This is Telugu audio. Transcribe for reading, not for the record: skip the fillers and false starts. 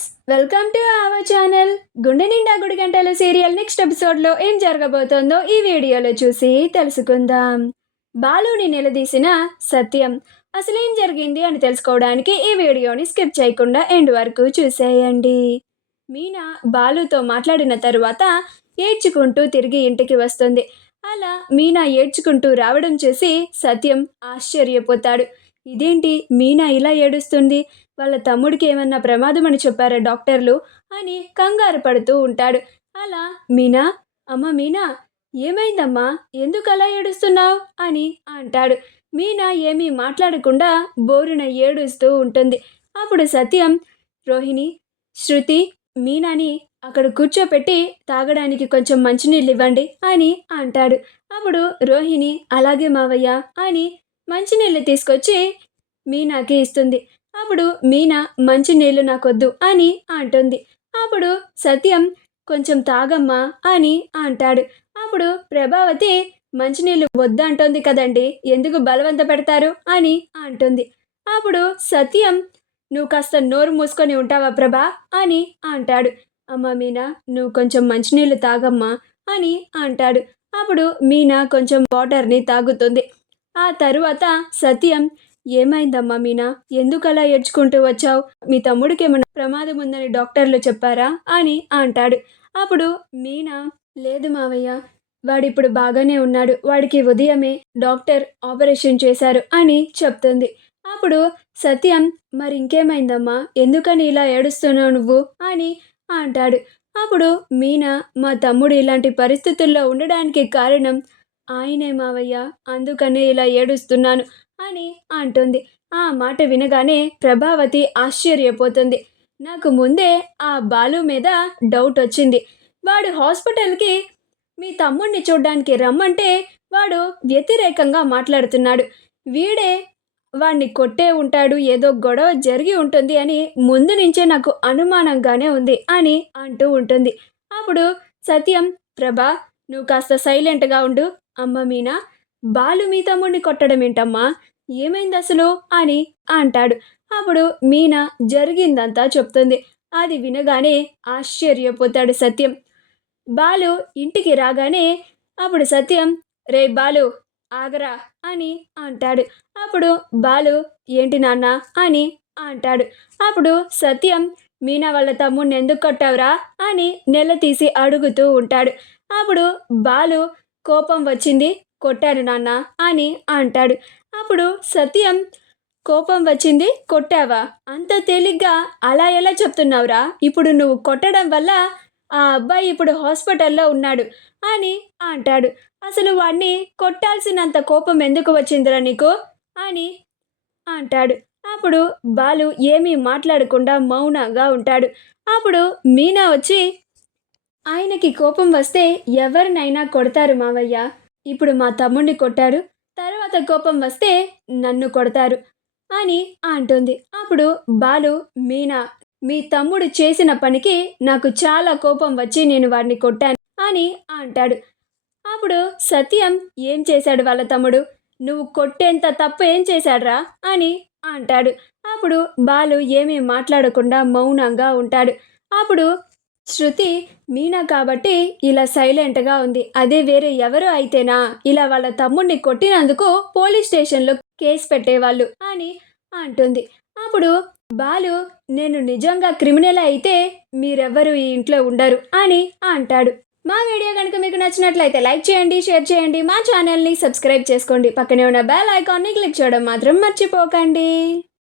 Friends, welcome to our channel. గుండె నిండా గుడి గంటల సీరియల్ నెక్స్ట్ ఎపిసోడ్లో ఏం జరగబోతోందో ఈ వీడియోలో చూసి తెలుసుకుందాం. బాలుని నిలదీసిన సత్యం అసలేం జరిగింది అని తెలుసుకోవడానికి ఈ వీడియోని స్కిప్ చేయకుండా ఎండ్ వరకు చూసేయండి. మీనా బాలుతో మాట్లాడిన తరువాత ఏడ్చుకుంటూ తిరిగి ఇంటికి వస్తుంది. అలా మీనా ఏడ్చుకుంటూ రావడం చూసి సత్యం ఆశ్చర్యపోతాడు. ఇదేంటి మీనా ఇలా ఏడుస్తుంది, వాళ్ళ తమ్ముడికి ఏమన్నా ప్రమాదం అని చెప్పారా డాక్టర్లు అని కంగారు పడుతూ ఉంటాడు. అలా మీనా, అమ్మ మీనా, ఏమైందమ్మా, ఎందుకు అలా ఏడుస్తున్నావు అని అంటాడు. మీనా ఏమీ మాట్లాడకుండా బోరున ఏడుస్తూ ఉంటుంది. అప్పుడు సత్యం, రోహిణి, శృతి, మీనాని అక్కడ కూర్చోపెట్టి తాగడానికి కొంచెం మంచినీళ్ళు ఇవ్వండి అని అంటాడు. అప్పుడు రోహిణి అలాగే మావయ్య అని మంచినీళ్ళు తీసుకొచ్చి మీనాకి ఇస్తుంది. అప్పుడు మీనా మంచినీళ్ళు నాకొద్దు అని అంటుంది. అప్పుడు సత్యం కొంచెం తాగమ్మా అని అంటాడు. అప్పుడు ప్రభావతి మంచినీళ్ళు వద్దంటోంది కదండి, ఎందుకు బలవంత పెడతారు అని అంటుంది. అప్పుడు సత్యం, నువ్వు కాస్త నోరు మూసుకొని ఉంటావా ప్రభా అని అంటాడు. అమ్మ మీనా, నువ్వు కొంచెం మంచినీళ్ళు తాగమ్మా అని అంటాడు. అప్పుడు మీనా కొంచెం వాటర్ని తాగుతుంది. ఆ తరువాత సత్యం, ఏమైందమ్మా మీనా, ఎందుకలా ఏడ్చుకుంటూ వచ్చావు, మీ తమ్ముడికి ఏమన్నా ప్రమాదం ఉందని డాక్టర్లు చెప్పారా అని అంటాడు. అప్పుడు మీనా, లేదు మావయ్య, వాడిప్పుడు బాగానే ఉన్నాడు, వాడికి ఉదయమే డాక్టర్ ఆపరేషన్ చేశారు అని చెప్తుంది. అప్పుడు సత్యం, మరి ఇంకేమైందమ్మా, ఎందుకని ఇలా ఏడుస్తున్నావు నువ్వు అని అంటాడు. అప్పుడు మీనా, మా తమ్ముడు ఇలాంటి పరిస్థితుల్లో ఉండడానికి కారణం ఆయనే మావయ్య, అందుకనే ఇలా ఏడుస్తున్నాను అని అంటుంది. ఆ మాట వినగానే ప్రభావతి ఆశ్చర్యపోతుంది. నాకు ముందే ఆ బాలు మీద డౌట్ వచ్చింది. వాడు హాస్పిటల్కి మీ తమ్ముడిని చూడ్డానికి రమ్మంటే వాడు వ్యతిరేకంగా మాట్లాడుతున్నాడు. వీడే వాడిని కొట్టే ఉంటాడు, ఏదో గొడవ జరిగి ఉంటుంది అని ముందు నుంచే నాకు అనుమానంగానే ఉంది అని అంటూ ఉంటుంది. అప్పుడు సత్యం, ప్రభా, నువ్వు కాస్త సైలెంట్గా ఉండు. అమ్మ మీనా, బాలు మీ తమ్ముడిని కొట్టడం ఏంటమ్మా, ఏమైంది అసలు అని అంటాడు. అప్పుడు మీనా జరిగిందంతా చెప్తుంది. అది వినగానే ఆశ్చర్యపోతాడు సత్యం. బాలు ఇంటికి రాగానే అప్పుడు సత్యం, రే బాలు ఆగరా అని అంటాడు. అప్పుడు బాలు, ఏంటి నాన్న అని అంటాడు. అప్పుడు సత్యం, మీనా వాళ్ళ తమ్ముడిని ఎందుకు కొట్టావురా అని నెలతీసి అడుగుతూ ఉంటాడు. అప్పుడు బాలు, కోపం వచ్చింది కొట్టాడు నాన్న అని అంటాడు. అప్పుడు సత్యం, కోపం వచ్చింది కొట్టావా, అంత తేలిగ్గా అలా ఎలా చెప్తున్నావురా, ఇప్పుడు నువ్వు కొట్టడం వల్ల ఆ అబ్బాయి ఇప్పుడు హాస్పిటల్లో ఉన్నాడు అని అంటాడు. అసలు వాడిని కొట్టాల్సినంత కోపం ఎందుకు వచ్చిందిరా నీకు అని అంటాడు. అప్పుడు బాలు ఏమీ మాట్లాడకుండా మౌనంగా ఉంటాడు. అప్పుడు మీనా వచ్చి, ఆయనకి కోపం వస్తే ఎవరినైనా కొడతారు మావయ్య, ఇప్పుడు మా తమ్ముడిని కొట్టారు, తర్వాత కోపం వస్తే నన్ను కొడతారు అని అంటుంది. అప్పుడు బాలు, మీనా, మీ తమ్ముడు చేసిన పనికి నాకు చాలా కోపం వచ్చి నేను వాడిని కొట్టాను అని అంటాడు. అప్పుడు సత్యం, ఏం చేశాడు వాళ్ళ తమ్ముడు, నువ్వు కొట్టేంత తప్పు ఏం చేశాడ్రా అని అంటాడు. అప్పుడు బాలు ఏమీ మాట్లాడకుండా మౌనంగా ఉంటాడు. అప్పుడు శృతి, మీనా కాబట్టి ఇలా సైలెంట్గా ఉంది, అదే వేరే ఎవరు అయితేనా ఇలా వాళ్ళ తమ్ముడిని కొట్టినందుకు పోలీస్ స్టేషన్లో కేసు పెట్టేవాళ్ళు అని అంటుంది. అప్పుడు బాలు, నేను నిజంగా క్రిమినల్ అయితే మీరెవ్వరూ ఈ ఇంట్లో ఉండరు అని అంటాడు. మా వీడియో కనుక మీకు నచ్చినట్లయితే లైక్ చేయండి, షేర్ చేయండి, మా ఛానల్ని సబ్స్క్రైబ్ చేసుకోండి, పక్కనే ఉన్న బెల్ ఐకాన్ని క్లిక్ చేయడం మాత్రం మర్చిపోకండి.